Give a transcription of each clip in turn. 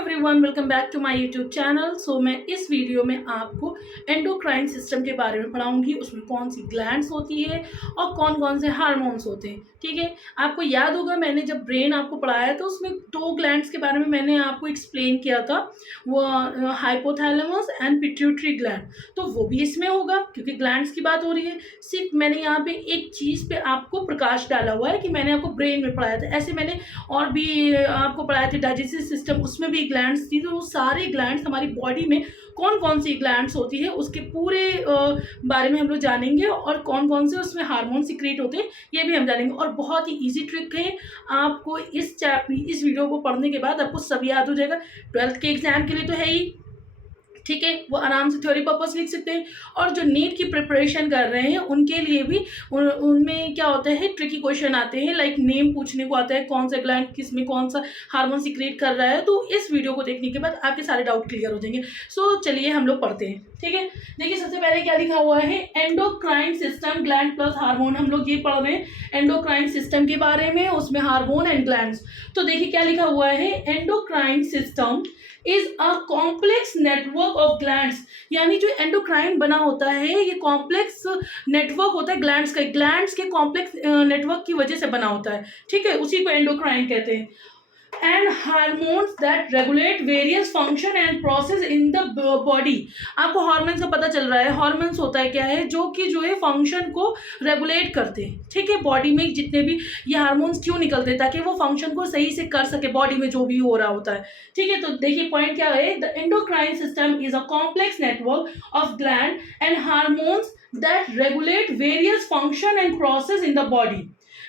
Everyone, welcome back to my YouTube channel. मैं इस video में आपको एंडोक्राइन सिस्टम के बारे में पढ़ाऊंगी। उसमें कौन सी ग्लैंड्स होती है और कौन कौन से हार्मोन्स होते हैं। ठीक है, आपको याद होगा मैंने जब ब्रेन आपको पढ़ाया तो उसमें दो ग्लैंड्स के बारे में मैंने आपको एक्सप्लेन किया था, वो हाइपोथैलेमस एंड पिट्यूटरी ग्लैंड। तो वो भी इसमें होगा क्योंकि ग्लैंड्स की बात हो रही है। सिर्फ मैंने यहाँ पे एक चीज़ पे आपको प्रकाश डाला हुआ है कि मैंने आपको ब्रेन में पढ़ाया था। ऐसे मैंने और भी आपको पढ़ाए थे डाइजेस्टिव सिस्टम, उसमें भी ग्लैंड्स थी। तो वो सारे ग्लैंड्स हमारी बॉडी में कौन कौन सी ग्लैंड्स होती है उसके पूरे बारे में हम लोग जानेंगे, और कौन कौन से उसमें हार्मोन सीक्रेट होते हैं ये भी हम जानेंगे। और बहुत ही इजी ट्रिक है, आपको इस वीडियो को पढ़ने के बाद आपको सब याद हो जाएगा। 12th के एग्जाम के लिए तो है ही, ठीक है, वो आराम से थ्योरी पर्पस लिख सकते हैं। और जो नीट की प्रिपरेशन कर रहे हैं उनके लिए भी उनमें क्या होता है, ट्रिकी क्वेश्चन आते हैं, लाइक नेम पूछने को आता है, कौन सा ग्लैंड किस में कौन सा हार्मोन सीक्रेट कर रहा है। तो इस वीडियो को देखने के बाद आपके सारे डाउट क्लियर हो जाएंगे। चलिए हम लोग पढ़ते हैं। ठीक है, देखिए सबसे पहले क्या लिखा हुआ है, endocrine system gland plus hormone. हम लोग ये पढ़ रहे हैं एंडोक्राइन सिस्टम के बारे में, उसमें हार्मोन एंड ग्लैंड्स। तो देखिए क्या लिखा हुआ है, endocrine system is a complex network of glands. यानी जो एंडोक्राइन बना होता है ये कॉम्प्लेक्स नेटवर्क होता है ग्लैंड्स का, ग्लैंड्स के कॉम्प्लेक्स नेटवर्क की वजह से बना होता है। ठीक है, उसी को एंडोक्राइन कहते हैं। And hormones that regulate various function and process in the body. आपको हार्मोन्स का पता चल रहा है, हार्मोन्स होता है क्या है, जो है फंक्शन को रेगुलेट करते हैं। ठीक है, बॉडी में जितने भी ये हार्मोन्स क्यों निकलते हैं, ताकि वो फंक्शन को सही से कर सके बॉडी में जो भी हो रहा होता है। ठीक है, तो देखिए पॉइंट क्या है, the endocrine system is a complex network of gland and hormones that regulate various function and process in the body.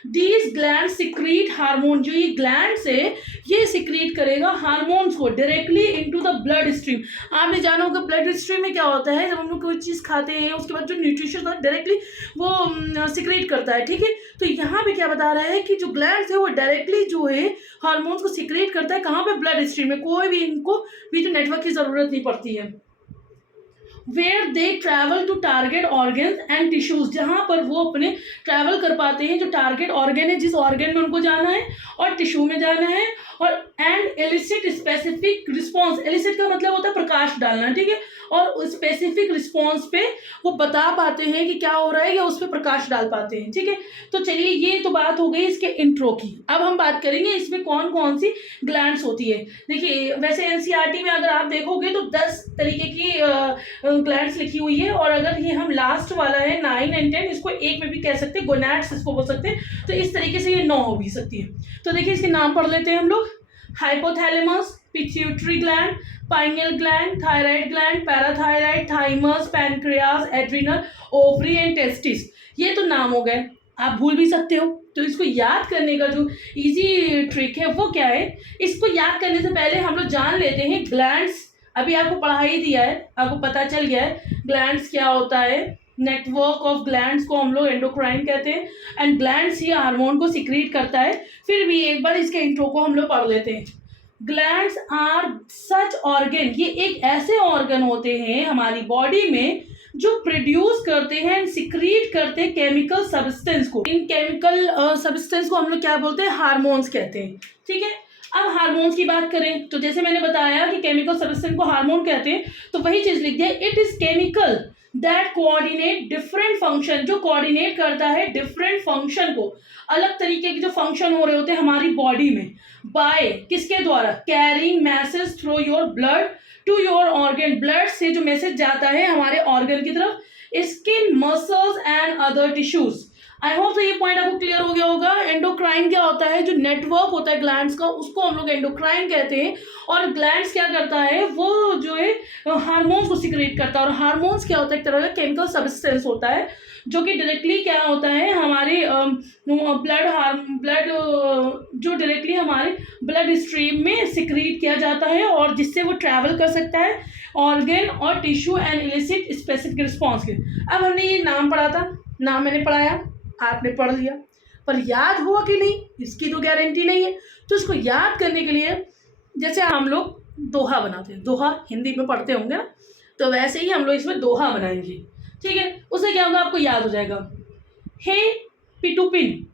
These glands secrete hormone. जो ये ग्लैंड्स है ये सिक्रीट करेगा हार्मोन्स को directly into the blood stream. आपने जाना होगा blood stream में क्या होता है, जब हम लोग कोई चीज़ खाते हैं उसके बाद जो न्यूट्रिशन होता है डायरेक्टली वो सिक्रीट करता है। ठीक है, तो यहाँ पे क्या बता रहा है कि जो ग्लैंड्स है वो डायरेक्टली जो है हार्मोन्स को सिक्रीट करता है। कहाँ पे, ब्लड स्ट्रीम में। कोई भी इनको भी तो नेटवर्क की ज़रूरत नहीं पड़ती है। Where they travel to target organs and tissues, जहाँ पर वो अपने ट्रैवल कर पाते हैं, जो टारगेट ऑर्गेन है, जिस ऑर्गेन में उनको जाना है और टिश्यू में जाना है। और and elicit specific response, elicit का मतलब होता है प्रकाश डालना। ठीक है, और स्पेसिफिक रिस्पॉन्स पे वो बता पाते हैं कि क्या हो रहा है या उस पर प्रकाश डाल पाते हैं। ठीक है, तो चलिए ये तो बात हो गई इसके इंट्रो की। अब हम बात करेंगे इसमें कौन कौन सी ग्लैंड्स होती है। देखिए वैसे एनसीईआरटी में अगर आप देखोगे तो 10 तरीके की ग्लैंड्स लिखी हुई है, और अगर ये हम लास्ट वाला है 9 और 10, इसको एक में भी कह सकते हैं, गोनैड्स इसको बोल सकते हैं। तो इस तरीके से ये 9 हो भी सकती है। तो देखिए इसके नाम पढ़ लेते हैं हम लोग, hypothalamus, pituitary gland, pineal gland, thyroid gland, parathyroid, thymus, pancreas, adrenal, ovary and testis. ये तो नाम हो गए, आप भूल भी सकते हो। तो इसको याद करने का जो इजी ट्रिक है वो क्या है, इसको याद करने से पहले हम लोग जान लेते हैं ग्लैंड्स। अभी आपको पढ़ा ही दिया है, आपको पता चल गया है ग्लैंड्स क्या होता है। नेटवर्क ऑफ ग्लैंड्स को हम लोग एंडोक्राइन कहते हैं, एंड ग्लैंड्स ये हार्मोन को सिक्रीट करता है। फिर भी एक बार इसके इंट्रो को हम लोग पढ़ लेते हैं। ग्लैंड्स आर सच ऑर्गन, ये एक ऐसे ऑर्गन होते हैं हमारी बॉडी में जो प्रोड्यूस करते हैं, सिक्रीट करते हैं केमिकल सब्सटेंस को। इन केमिकल सब्सटेंस को हम लोग क्या बोलते हैं, हार्मोन्स कहते हैं। ठीक है, अब हार्मोन्स की बात करें तो जैसे मैंने बताया कि केमिकल सब्सटेंस को हार्मोन कहते हैं, तो वही चीज लिख दिया, it is chemical that coordinate different function, जो कोऑर्डिनेट करता है डिफरेंट फंक्शन को, अलग तरीके के जो फंक्शन हो रहे होते हैं हमारी बॉडी में, बाय किसके द्वारा, carrying message through your blood to your organ. Blood से जो मैसेज जाता है हमारे ऑर्गन की तरफ, skin, muscles and other tissues. I hope तो ये पॉइंट आपको क्लियर हो गया होगा। एंडोक्राइन क्या होता है, जो नेटवर्क होता है ग्लैंड्स का उसको हम लोग एंडोक्राइन कहते हैं। और ग्लैंड्स क्या करता है, वो जो है हार्मोन्स को सिक्रेट करता है। और हार्मोन्स क्या होता है, एक तरह का केमिकल सब्सटेंस होता है जो कि डायरेक्टली क्या होता है हमारे ब्लड जो डायरेक्टली हमारे ब्लड स्ट्रीम में सिक्रीट किया जाता है, और जिससे वो ट्रैवल कर सकता है ऑर्गन और tissue and illicit specific response के। अब हमने ये नाम पढ़ा था, नाम मैंने पढ़ाया, आपने पढ़ लिया, पर याद हुआ कि नहीं इसकी तो गारंटी नहीं है। तो इसको याद करने के लिए जैसे हम लोग दोहा बनाते हैं, दोहा हिंदी में पढ़ते होंगे ना, तो वैसे ही हम लोग इसमें दोहा बनाएंगे। ठीक है, उससे क्या होगा, आपको याद हो जाएगा। हे पिटुपिन,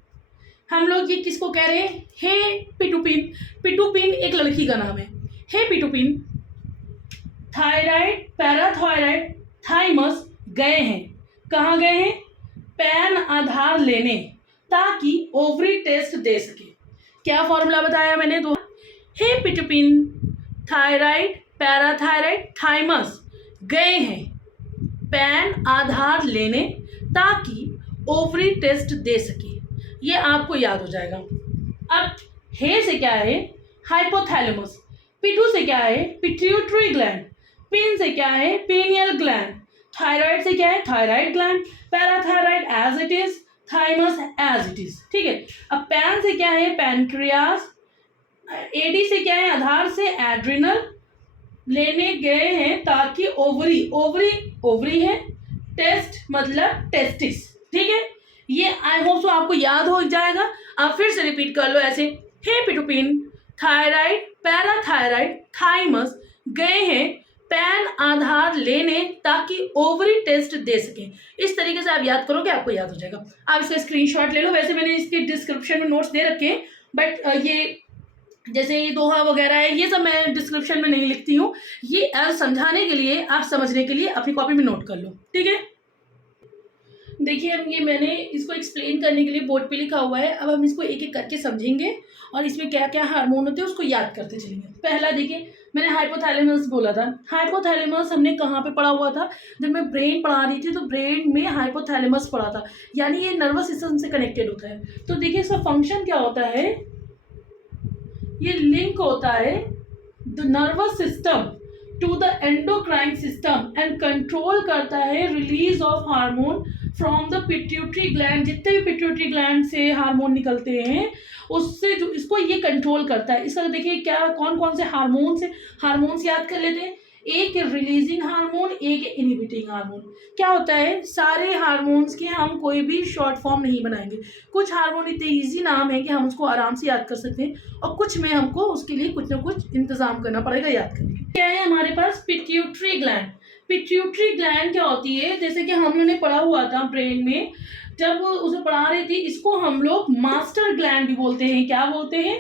हम लोग ये किसको कह रहे हैं, हे पिटुपिन। पिटुपिन एक लड़की का नाम है। हेपिटोपिन, थायराइड, पैराथायराइड, थाइमस गए हैं। कहाँ गए हैं? पैन आधार लेने, ताकि ओवरी टेस्ट दे सके। क्या फॉर्मूला बताया मैंने? दो, हेपिटोपिन, थायराइड, पैराथायराइड, थाइमस गए हैं पैन आधार लेने, ताकि ओवरी टेस्ट दे सके। ये आपको याद हो जाएगा। अब हे से क्या है? हाइपोथैलेमस। पिटू से क्या है? Pituitary gland. पिन से क्या है? Pineal gland. थायराइड से क्या है? Thyroid gland. Parathyroid as it is, thymus as it is. ठीक है। अब पैन से क्या है? पैनक्रियास। एडी से क्या है? आधार से एड्रिनल। लेने गए हैं ताकि ओवरी, ओवरी ओवरी है, टेस्ट मतलब टेस्टिस। ठीक है। ये आई होप सो आपको याद हो जाएगा। आप फिर से रिपीट कर लो ऐसे, हेपिटोपिन, थायराइड, पैराथायराइड, थाइमस गए हैं पैन आधार लेने, ताकि ओवरी टेस्ट दे सकें। इस तरीके से आप याद करोगे, आपको याद हो जाएगा। आप इसका स्क्रीनशॉट ले लो। वैसे मैंने इसके डिस्क्रिप्शन में नोट्स दे रखे हैं, बट ये जैसे ये दोहा वगैरह है, ये सब मैं डिस्क्रिप्शन में नहीं लिखती हूँ। ये समझाने के लिए, आप समझने के लिए अपनी कॉपी में नोट कर लो। ठीक है। देखिए, अब ये मैंने इसको एक्सप्लेन करने के लिए बोर्ड पे लिखा हुआ है। अब हम इसको एक एक करके समझेंगे और इसमें क्या क्या हार्मोन होते हैं उसको याद करते चलेंगे। पहला देखिए, मैंने हाइपोथैलेमस बोला था। हाइपोथैलेमस हमने कहाँ पे पढ़ा हुआ था? जब मैं ब्रेन पढ़ा रही थी तो ब्रेन में हाइपोथैलेमस पढ़ा था, यानी ये नर्वस सिस्टम से कनेक्टेड होता है। तो देखिए, इसका फंक्शन क्या होता है? ये लिंक होता है the nervous system to the endocrine system and control करता है release of hormone from the pituitary gland. जितने भी पिट्यूटरी ग्लैंड से हार्मोन निकलते हैं, उससे जो इसको ये कंट्रोल करता है। इसका देखिए क्या, कौन कौन से हार्मोन्स याद कर लेते हैं। एक रिलीजिंग हार्मोन, एक इनहिबिटिंग हार्मोन। क्या होता है, सारे हार्मोन्स के हम कोई भी शॉर्ट फॉर्म नहीं बनाएंगे। कुछ हार्मोन इतने इजी नाम है कि हम उसको आराम से याद कर सकते हैं, और कुछ में हमको उसके लिए कुछ ना कुछ इंतजाम करना पड़ेगा याद करने के लिए। क्या है हमारे पास? Pituitary gland. पिट्यूटरी ग्लैंड क्या होती है? जैसे कि हम लोगों ने पढ़ा हुआ था ब्रेन में, जब उसे पढ़ा रही थी, इसको हम लोग मास्टर ग्लैंड भी बोलते हैं। क्या बोलते हैं?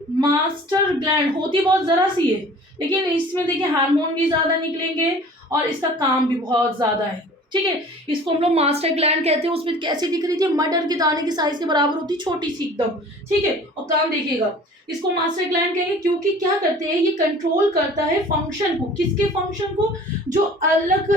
Master gland. होती बहुत जरा सी है, लेकिन इसमें देखिए हार्मोन भी ज्यादा निकलेंगे और इसका काम भी बहुत ज्यादा है। ठीक है। इसको हम लोग मास्टर ग्लैंड कहते हैं। उसमें कैसी दिख रही थी? मटर के दाने की साइज के बराबर होती, छोटी सी एकदम। ठीक है। और काम देखिएगा, इसको मास्टर ग्लैंड कहेंगे क्योंकि क्या करते हैं, ये कंट्रोल करता है फंक्शन को। किसके फंक्शन को? जो अलग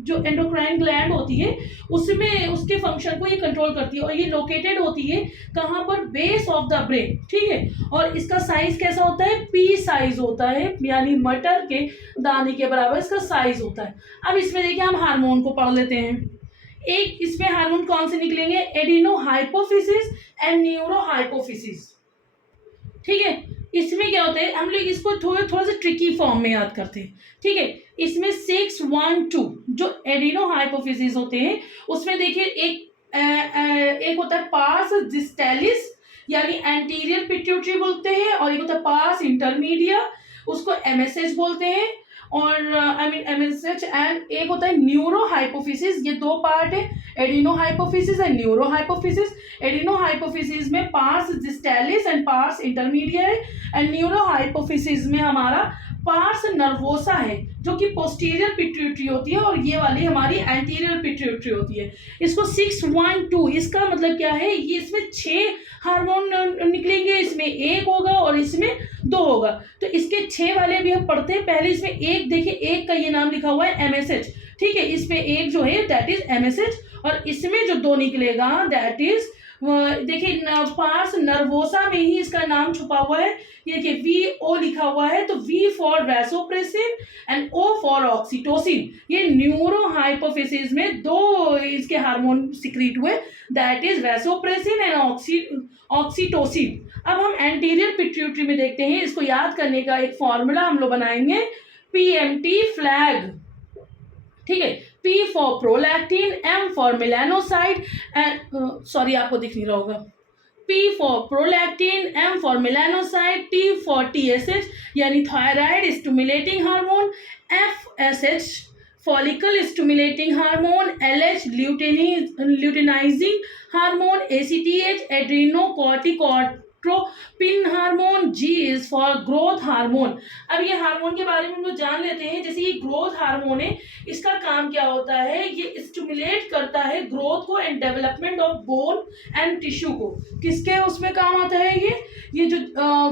जो एंडोक्राइन ग्लैंड होती है, उसमें उसके फंक्शन को ये कंट्रोल करती है। और ये लोकेटेड होती है कहाँ पर? Base of the brain. ठीक है। और इसका साइज कैसा होता है? पी साइज होता है, यानी मटर के दाने के बराबर इसका साइज होता है। अब इसमें देखिए, हम हार्मोन को पढ़ लेते हैं। एक इसमें हार्मोन कौन से निकलेंगे? Adeno hypophysis and neuro hypophysis. ठीक है। इसमें क्या होता है, हम लोग इसको थोड़ा सा ट्रिकी फॉर्म में याद करते हैं। ठीक है। इसमें 612 जो एडिनो हाइपोफिसिस होते हैं, उसमें देखिए एक होता है पार्स डिस्टैलिस, यानी एंटीरियर पिट्यूटरी बोलते हैं, और एक होता है पार्स इंटरमीडिया, उसको एमएसएच बोलते हैं, और एमएसएच। एंड एक होता है न्यूरो हाइपोफिसिस। ये दो पार्ट है, adeno hypophysis and neuro hypophysis. Adeno hypophysis में पार्स डिस्टैलिस एंड पार्स इंटरमीडिया है, एंड न्यूरो हाइपोफिसिस में हमारा पार्स नर्वोसा है, जो कि पोस्टीरियर पिट्यूटरी होती है, और ये वाली हमारी एंटीरियर पिट्यूटरी होती है। इसको 612, इसका मतलब क्या है? ये इसमें 6 हार्मोन निकलेंगे, इसमें 1 होगा और इसमें 2 होगा। तो इसके 6 वाले भी हम पढ़ते हैं। पहले इसमें एक देखिए, एक का ये नाम लिखा हुआ है एमएसएच। ठीक है। इसमें एक जो है दैट इज एमएसएच, और इसमें जो 2 निकलेगा दैट इज, देखिए पार्स नर्वोसा में ही इसका नाम छुपा हुआ है। ये देखिए VO लिखा हुआ है, तो V for vasopressin and O for oxytocin. ये न्यूरो हाइपोफिसिस में 2 इसके हार्मोन सिक्रीट हुए, that is vasopressin and oxytocin. अब हम एंटीरियर पिट्यूटरी में देखते हैं। इसको याद करने का एक फॉर्मूला हम लोग बनाएंगे, PMT फ्लैग। ठीक है। P for prolactin, M for melanocyte and sorry आपको दिख नहीं रहा होगा, P for prolactin, M for melanocyte, T for TSH यानी thyroid stimulating hormone, FSH follicle stimulating hormone, LH luteinising hormone, ACTH adrenocorticoid gonadotropin hormone, G is for growth hormone. अब ये hormone के बारे में हम लोग जान लेते हैं। जैसे ये ग्रोथ हार्मोन है, इसका काम क्या होता है, ये स्टिमुलेट करता है ग्रोथ को and development of bone and tissue को। किसके उसमें काम आता है ये जो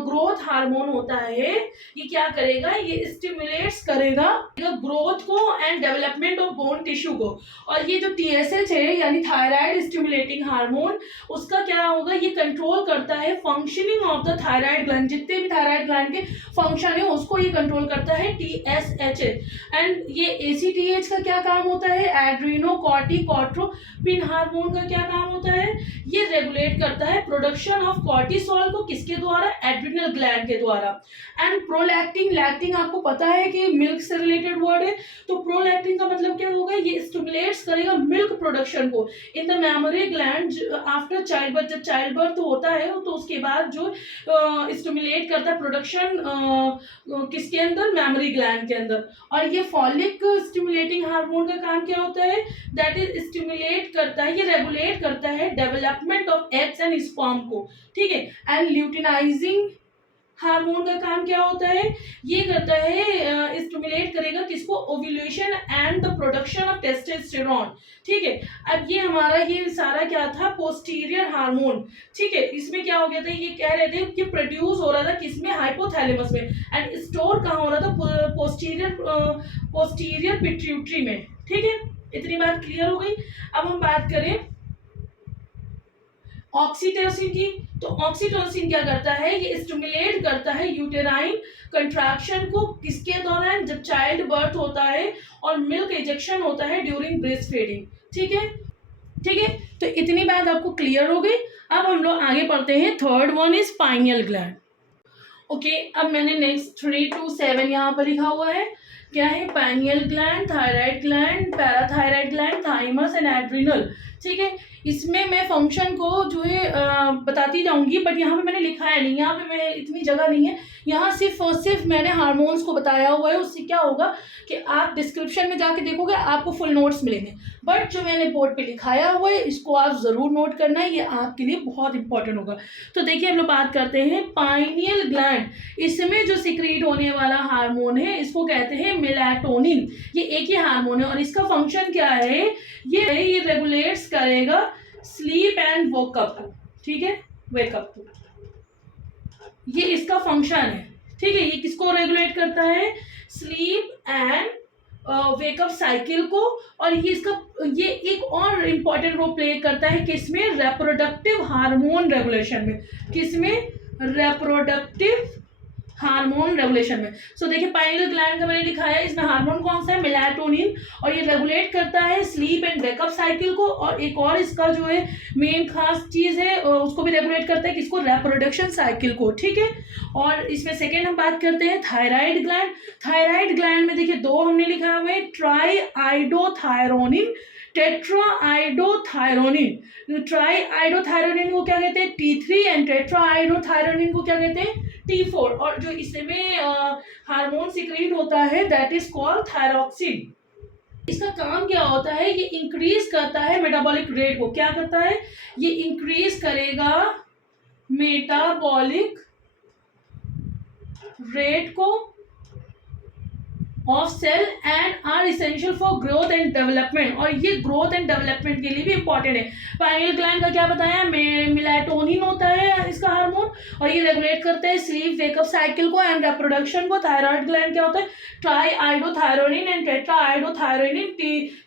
ग्रोथ हार्मोन होता है, ये क्या करेगा, ये स्टिमुलेट्स करेगा ग्रोथ को and development of bone tissue को। और ये जो TSH है यानी थायराइड स्टिमुलेटिंग हार्मोन, उसका क्या होगा, ये कंट्रोल करता है functioning of the thyroid gland. जितने भी थायराइड ग्लैंड के फंक्शन है उसको ये कंट्रोल करता है TSH। एंड ये ACTH का क्या काम होता है, एड्रीनोकॉर्टिकोट्रोपिन हार्मोन का क्या काम होता है, ये रेगुलेट करता है प्रोडक्शन ऑफ कॉर्टिसोल को, किसके द्वारा, एड्रिनल ग्लैंड के द्वारा। एंड प्रोलैक्टिन, लैक्टिन आपको पता है कि मिल्क से रिलेटेड वर्ड है, तो प्रोलैक्टिन का मतलब क्या होगा, ये स्टिमुलेट्स करेगा मिल्क प्रोडक्शन को in the mammary gland after child birth. जब चाइल्ड बर्थ होता है तो उसके बाद जो स्टिमुलेट करता है प्रोडक्शन किसके अंदर, मैमरी ग्लैंड के अंदर। और ये फॉलिक स्टिमुलेटिंग हार्मोन का काम क्या होता है, दैट इज स्टिमुलेट करता है, ये रेगुलेट करता है development of eggs and sperm को, ठीक है। एंड ल्यूटिनाइजिंग हार्मोन का काम क्या होता है, ये करता है स्टिमुलेट करेगा किसको, ovulation and the production of testosterone, ठीक है। अब ये हमारा ये सारा क्या था, पोस्टीरियर हार्मोन, ठीक है। इसमें क्या हो गया था, ये कह रहे थे कि प्रोड्यूस हो रहा था किसमें, हाइपोथैलेमस में, एंड स्टोर कहाँ हो रहा था, पोस्टीरियर पिट्यूटरी में, ठीक है। इतनी बात क्लियर हो गई। अब हम बात करें ऑक्सीटोसिन की, तो ऑक्सीटोसिन क्या करता है, ये स्टिमुलेट करता है यूटेराइन कंट्रैक्शन को, किसके दौरान, जब चाइल्ड बर्थ होता है और मिल्क इंजेक्शन होता है ड्यूरिंग ब्रेस्ट फीडिंग, ठीक है, ठीक है। तो इतनी बात आपको क्लियर हो गई। अब हम लोग आगे पढ़ते हैं, third one is pineal gland. Okay, अब मैंने नेक्स्ट 3 to 7 यहाँ पर लिखा हुआ है, क्या है, pineal gland, thyroid gland, parathyroid gland, thymus and adrenal, ठीक है। इसमें मैं फंक्शन को जो है बताती जाऊंगी, बट यहाँ पे मैंने लिखा है नहीं, यहाँ पे मैं इतनी जगह नहीं है, यहाँ सिर्फ मैंने हार्मोन्स को बताया हुआ है। उससे क्या होगा कि आप डिस्क्रिप्शन में जाके देखोगे आपको फुल नोट्स मिलेंगे, बट जो मैंने बोर्ड पे लिखाया हुआ है इसको आप ज़रूर नोट करना है, ये आपके लिए बहुत इंपॉर्टेंट होगा। तो देखिए हम लोग बात करते हैं पाइनियल ग्लैंड, इसमें जो सिक्रीट होने वाला हार्मोन है इसको कहते हैं मेलाटोनिन। ये एक ही हार्मोन है और इसका फंक्शन क्या है, ये रेगुलेट्स करेगा स्लीप एंड वोकअप को, ठीक है, वेकअप को, ये इसका फंक्शन है, ठीक है। ये किसको रेगुलेट करता है, स्लीप एंड वेकअप साइकिल को। और ये एक और इम्पॉर्टेंट रोल प्ले करता है किसमें, रिप्रोडक्टिव हार्मोन रेगुलेशन में, किसमें, रिप्रोडक्टिव हार्मोन रेगुलेशन में। सो देखिए पाइनियल ग्लैंड का मैंने लिखा है, इसमें हार्मोन कौन सा है, मेलाटोनिन, और ये रेगुलेट करता है स्लीप एंड वेकअप साइकिल को। और एक और इसका जो है मेन खास चीज़ है उसको भी रेगुलेट करता है, किसको, रिप्रोडक्शन साइकिल को, ठीक है। और इसमें सेकेंड हम बात करते हैं थायराइड ग्लैंड। थायराइड ग्लैंड में देखिए 2 हमने लिखा हुआ है, ट्राईआइडोथायरोनिन, टेट्राआइडोथायरोनिन। ट्राईआइडोथायरोनिन को क्या कहते हैं, T3, एंड टेट्राआइडोथायरोनिन को क्या कहते हैं, T4। और जो इसमें हार्मोन सिक्रीट होता है दैट इज कॉल्ड थायरॉक्सिन। इसका काम क्या होता है, ये इंक्रीज करता है मेटाबॉलिक रेट को, क्या करता है, ये इंक्रीज करेगा मेटाबॉलिक रेट को of cell and are essential for growth and development. और ये ग्रोथ एंड डेवलपमेंट के लिए भी इंपॉर्टेंट है। पाइनियल ग्लैंड का क्या बताया, मेलाटोनिन होता है इसका हार्मोन, और ये रेगुलेट करते हैं स्लीप वेकअप साइकिल को एंड रिप्रोडक्शन को। थायराइड ग्लैंड क्या होता है, ट्राईआइडोथायरोनिन एंड टेट्राआइडोथायरोनिन,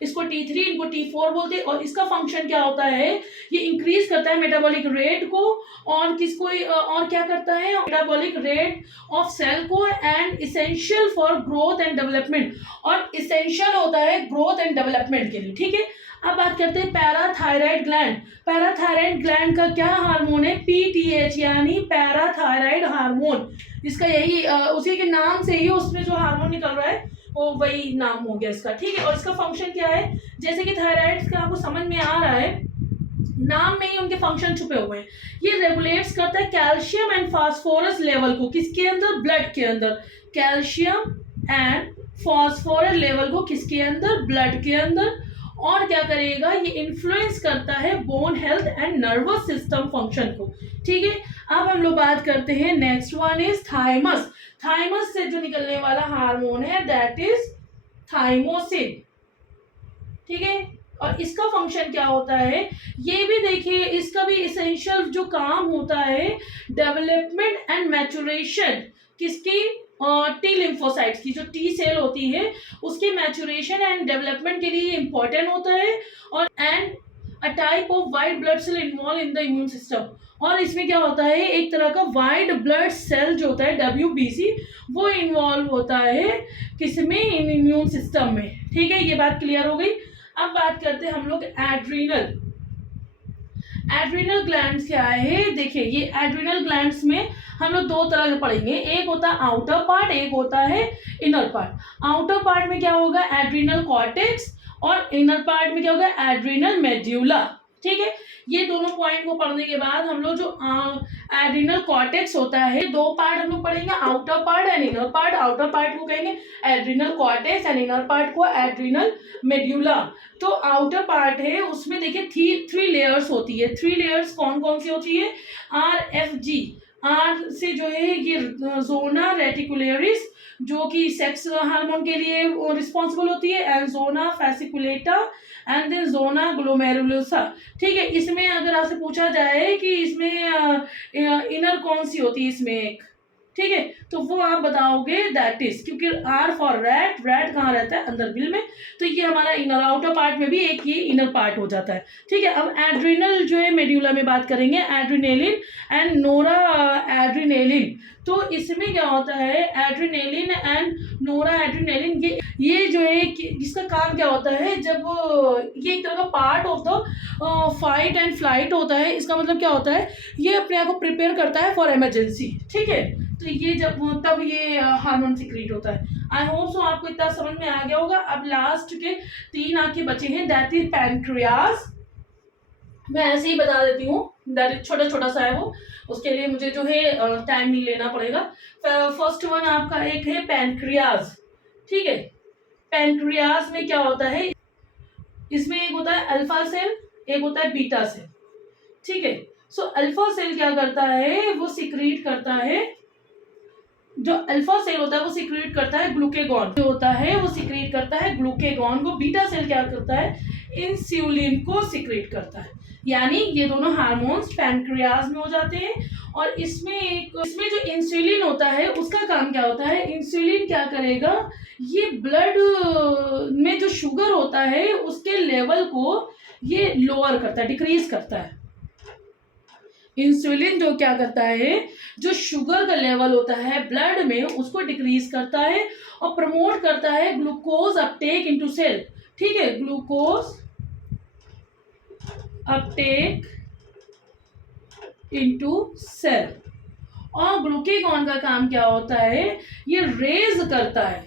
इसको T3, इनको T4 बोलते हैं। और इसका फंक्शन क्या होता है, ये इंक्रीज करता है मेटाबॉलिक रेट को, और किसको, और क्या करता है, मेटाबॉलिक रेट ऑफ सेल को, and essential for growth and development, और इसेंशियल होता है ग्रोथ एंड डेवलपमेंट के लिए, ठीक है। अब बात करते हैं पैराथायराइड ग्लैंड। पैराथायराइड ग्लैंड का क्या हार्मोन है, PTH यानी पैराथायराइड हार्मोन। इसका यही उसी के नाम से ही उसमें जो हार्मोन निकल रहा है वो वही नाम हो गया इसका, ठीक है। और इसका फंक्शन क्या है, जैसे कि थायराइड का आपको समझ में आ रहा है, नाम में ही उनके फंक्शन छुपे हुए हैं। ये रेगुलेट्स करता है कैल्शियम एंड फास्फोरस लेवल को, किसके अंदर, ब्लड के अंदर, कैल्शियम एंड फास्फोरस लेवल को किसके अंदर, ब्लड के अंदर। और क्या करेगा, ये इन्फ्लुएंस करता है bone health and nervous system function को। ठीक है, अब हम लोग बात करते हैं, next one is thymus. Thymus से जो निकलने वाला हार्मोन है दैट इज थाइमोसिन। ठीक है, और इसका फंक्शन क्या होता है, ये भी देखिए, इसका भी इसेंशियल जो काम होता है, डेवलपमेंट एंड मैचुरेशन किसकी, टी लिम्फोसाइट्स की, जो टी सेल होती है उसके मैचुरेशन एंड डेवलपमेंट के लिए इंपॉर्टेंट होता है। और and a type of white blood cell involved in the immune system. और इसमें क्या होता है, एक तरह का वाइट ब्लड सेल जो होता है WBC, वो इन्वॉल्व होता है किसमें, इन इम्यून सिस्टम में। ठीक है, ये बात क्लियर हो गई। अब बात करते हैं हम लोग एड्रीनल। एड्रीनल ग्लैंड्स क्या है, देखिए ये एड्रीनल ग्लैंड्स में हम लोग दो तरह के पढ़ेंगे, एक होता है आउटर पार्ट, एक होता है इनर पार्ट। आउटर पार्ट में क्या होगा, एड्रीनल कॉर्टेक्स, और इनर पार्ट में क्या होगा, एड्रीनल मेड्यूला। ठीक है, ये दोनों पॉइंट को पढ़ने के बाद हम लोग जो एड्रीनल कॉर्टेक्स होता है, दो पार्ट हम लोग पढ़ेंगे, outer part and inner part. Outer part को कहेंगे adrenal cortex and inner part को एड्रीनल मेड्यूला। तो आउटर पार्ट है, उसमें देखिए थ्री लेयर्स होती है। थ्री लेयर्स कौन कौन सी होती है, RFG। आर से जो है ये जोना रेटिकुलरिस, जो कि सेक्स हार्मोन के लिए रिस्पॉन्सिबल होती है, and zona fasciculata, and then zona glomerulosa. ठीक है, इसमें अगर आपसे पूछा जाए कि इसमें इनर कौन सी होती है इसमें एक, ठीक है, तो वो आप बताओगे दैट इज, क्योंकि R फॉर रैट, रैट कहाँ रहता है, अंदर बिल में, तो ये हमारा इनर, आउटर पार्ट में भी एक ये इनर पार्ट हो जाता है। ठीक है, अब एड्रिनल जो है मेड्यूला में बात करेंगे, एड्रिनेलिन एंड नोरा एड्रिनेलिन। तो इसमें क्या होता है, एड्रिनेलिन एंड नोरा एड्रिनेलिन, ये जो है इसका काम क्या होता है, जब ये एक तरह का part of the fight and flight होता है। इसका मतलब क्या होता है, ये अपने आप को प्रिपेयर करता है फॉर इमरजेंसी। ठीक है, तो ये तब ये हार्मोन सिक्रीट होता है। आई होप सो आपको इतना समझ में आ गया होगा। अब लास्ट के 3 आंखें बचे हैं, दैट इज पैनक्रियाज। मैं ऐसे ही बता देती हूँ, दैट इज छोटा छोटा सा है वो, उसके लिए मुझे जो है टाइम नहीं लेना पड़ेगा। फर्स्ट वन आपका एक है पैनक्रियाज। ठीक है, पैनक्रियाज में क्या होता है, इसमें एक होता है अल्फा सेल, एक होता है बीटा सेल। ठीक है, सो अल्फा सेल क्या करता है, वो सिक्रीट करता है, जो अल्फा सेल होता है वो सिक्रीट करता है ग्लूकेगॉन, जो होता है वो सिक्रीट करता है ग्लूकेगॉन को। बीटा सेल क्या करता है, इंसुलिन को सिक्रीट करता है। यानी ये दोनों हार्मोन्स पैनक्रियाज में हो जाते हैं। और इसमें जो इंसुलिन होता है उसका काम क्या होता है, इंसुलिन क्या करेगा, ये ब्लड में जो शुगर होता है उसके लेवल को ये लोअर करता है, डिक्रीज करता है। इंसुलिन जो क्या करता है, जो शुगर का लेवल होता है ब्लड में उसको डिक्रीज करता है और प्रमोट करता है ग्लूकोज अपटेक इनटू सेल। ठीक है, ग्लूकोज अपटेक इनटू सेल। और ग्लूकेगॉन का काम क्या होता है, ये रेज करता है,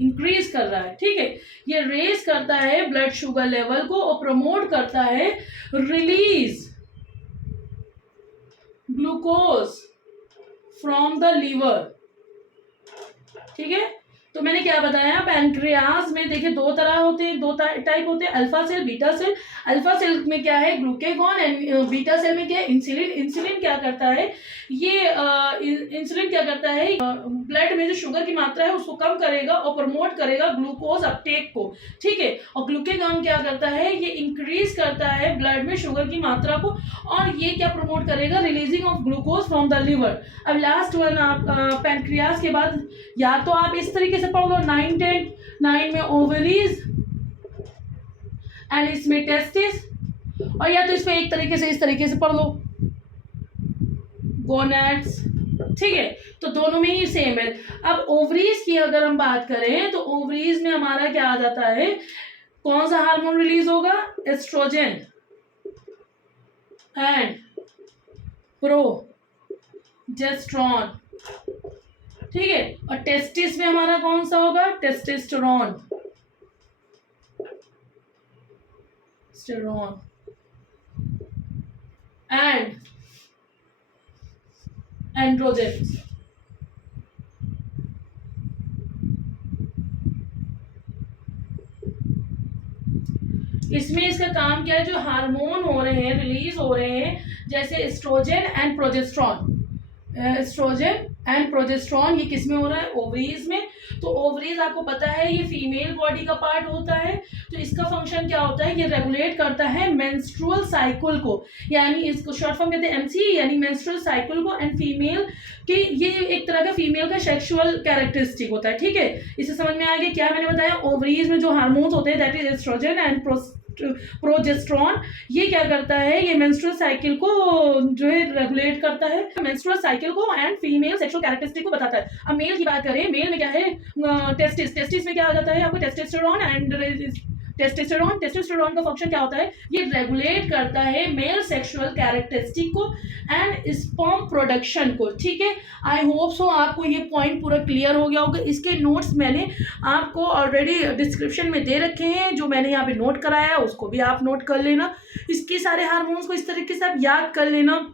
इंक्रीज कर रहा है। ठीक है, ये रेज करता है ब्लड शुगर लेवल को और प्रमोट करता है release glucose from the liver. ठीक है, तो मैंने क्या बताया, पैनक्रियाज में देखिए दो तरह होते हैं, दो टाइप होते हैं, alpha cell, beta cell. Alpha cell में क्या है, ग्लूकेगॉन, एंड बीटा सेल में क्या है, इंसुलिन। इंसुलिन क्या करता है, ये इंसुलिन क्या करता है, ब्लड में जो शुगर की मात्रा है उसको कम करेगा और प्रमोट करेगा ग्लूकोज अपटेक को। ठीक है, और ग्लूकेगॉन क्या करता है, ये इंक्रीज करता है ब्लड में शुगर की मात्रा को, और ये क्या प्रमोट करेगा, releasing of glucose from the liver. अब लास्ट वन आप पैनक्रियाज के बाद या तो आप इस तरीके से पढ़ लो, 9, 10, 9 में ओवरीज एंड इसमें टेस्टिस, और या तो इसमें एक तरीके से इस तरीके से पढ़ लो, गोनेड्स। ठीक है, तो दोनों में ही सेम है। अब ओवरीज की अगर हम बात करें तो ओवरीज में हमारा क्या आ जाता है, कौन सा हार्मोन रिलीज होगा, एस्ट्रोजन एंड प्रोजेस्टेरॉन। ठीक है, और टेस्टिस में हमारा कौन सा होगा, टेस्टोस्टेरोन, एंड एंड्रोजेन। इसमें इसका काम क्या है, जो हार्मोन हो रहे हैं, रिलीज हो रहे हैं, जैसे estrogen and progesterone. Estrogen and progesterone ये किस में हो रहा है, ओवरीज में। तो ओवरीज आपको पता है ये फीमेल बॉडी का पार्ट होता है। तो इसका फंक्शन क्या होता है, ये रेगुलेट करता है मेंस्ट्रुअल साइकिल को, यानी इसको शॉर्ट फॉर्म कहते हैं एमसी, यानी मेंस्ट्रुअल साइकिल को। एंड फीमेल कि ये एक तरह का फीमेल का सेक्सुअल कैरेक्टरिस्टिक होता है, ठीक है। इसे समझ में आ गया क्या मैंने बताया। ओवरीज में जो हार्मोन्स होते हैं that is estrogen and progesterone, ये क्या करता है, ये मेंस्ट्रुअल साइकिल को जो है रेगुलेट करता है, मेंस्ट्रुअल साइकिल को एंड फीमेल सेक्सुअल कैरेक्टरिस्टिक को बताता है। अब मेल की बात करें, मेल में क्या है, टेस्टिस में क्या हो जाता है आपको, टेस्टोस्टेरोन एंड टेस्टोस्टेरोन का फंक्शन क्या होता है, ये रेगुलेट करता है मेल सेक्सुअल कैरेक्टरिस्टिक को एंड स्पर्म प्रोडक्शन को, ठीक है। आई होप सो आपको ये पॉइंट पूरा क्लियर हो गया होगा। इसके नोट्स मैंने आपको ऑलरेडी डिस्क्रिप्शन में दे रखे हैं, जो मैंने यहाँ पे नोट कराया है उसको भी आप नोट कर लेना। इसके सारे हार्मोन्स को इस तरीके से आप याद कर लेना,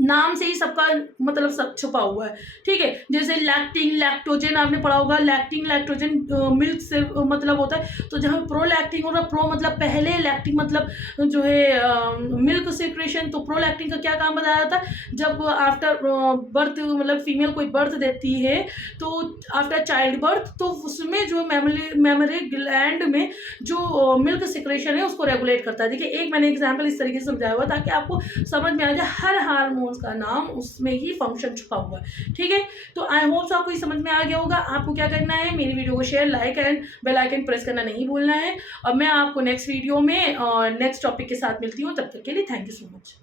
नाम से ही सबका मतलब सब छुपा हुआ है, ठीक है। जैसे लैक्टिन, लैक्टोजन आपने पढ़ा होगा, लैक्टिन लैक्टोजन मिल्क से मतलब होता है। तो जहाँ प्रोलैक्टिन हो रहा, प्रो मतलब पहले, लैक्टिन मतलब जो है मिल्क सिक्रेशन। तो प्रोलैक्टिन का क्या काम बताया जाता है, जब आफ्टर बर्थ मतलब फीमेल कोई बर्थ देती है तो आफ्टर चाइल्ड बर्थ, तो उसमें जो मेमोरी ग्लैंड में जो मिल्क सिक्रेशन है उसको रेगुलेट करता है। देखिए एक मैंने एग्जाम्पल इस तरीके से समझाया हुआ ताकि आपको समझ में आ जाए, हर हार्मोन्स का नाम उसमें ही फंक्शन छुपा हुआ है, ठीक है। तो आई होप आपको ये समझ में आ गया होगा। आपको क्या करना है, मेरी वीडियो को share, like and bell icon press करना नहीं भूलना है। और मैं आपको नेक्स्ट वीडियो में नेक्स्ट टॉपिक के साथ मिलती हूँ, तब तक के लिए थैंक यू सो मच।